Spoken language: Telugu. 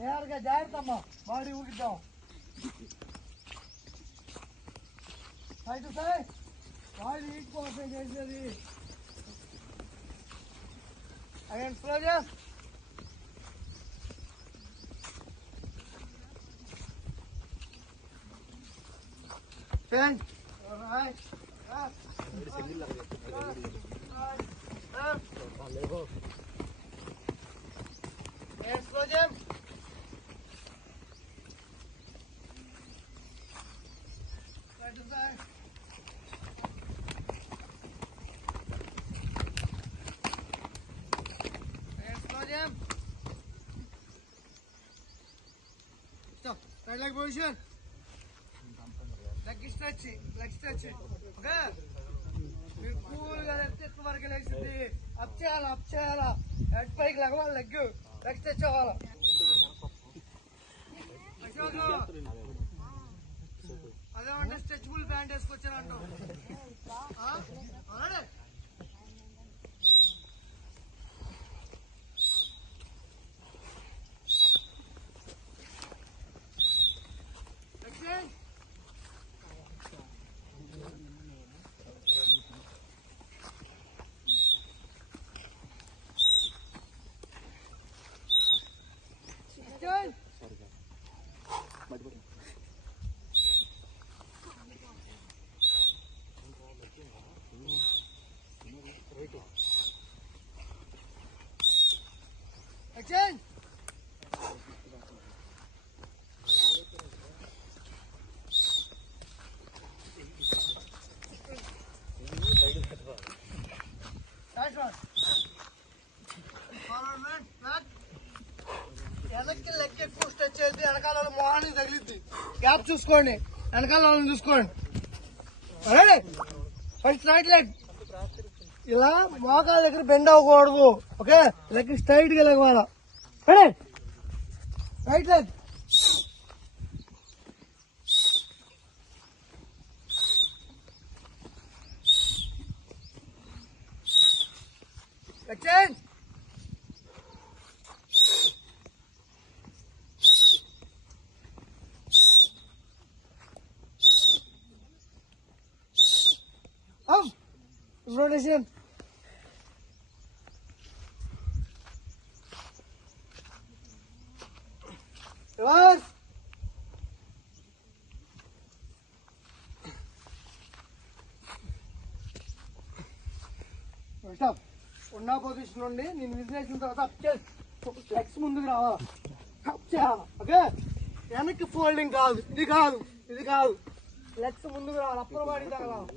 నేరుగా జాగ్రత్తమ్మా బాడీ ఊగిద్దాం సైడ్ టు సైడ్ బాడీ ఈడ్కోసం చేసేది అగైన్ స్లో చేస్ Change. All right. And slow jump. Side to side. And slow jump. Stop. Side leg position. Leg stretch. Okay. మీరు కూల్గా తెస్తే ఎక్కువ వరకు లేచింది అప్ చేయాలా హెడ్ పైకి లెగవాలి లెగ్ స్ట్రెచ్ అవ్వాలి అదేమంటే స్ట్రెచబుల్ ప్యాంట్ వేసుకొచ్చారంట Action! Nice one. Forward man, back. వెనక్కి లెక్క ఎక్కువ స్ట్రెచ్ అయితే వెనకాల మొహానికి తగిలిద్ది గ్యాప్ చూసుకోండి వెనకాల చూసుకోండి ఫస్ట్ రైట్ లెగ్ ఇలా మోకాల దగ్గర బెండ్ అవ్వకూడదు ఓకే లెగ్ స్ట్రైట్ గా లెగవాలా right leg change rotation reverse stop ఉన్న పొజిషన్ నుండి నేను విజిలేసిన తర్వాత అప్ చేసి లెగ్స్ ముందుకు రావాలి అప్ చేయాలి ఓకే వెనక్కి ఫోల్డింగ్ కాదు ఇది కాదు లెగ్స్ ముందుకు రావాలి అప్పర్ బాడీ తగలాలి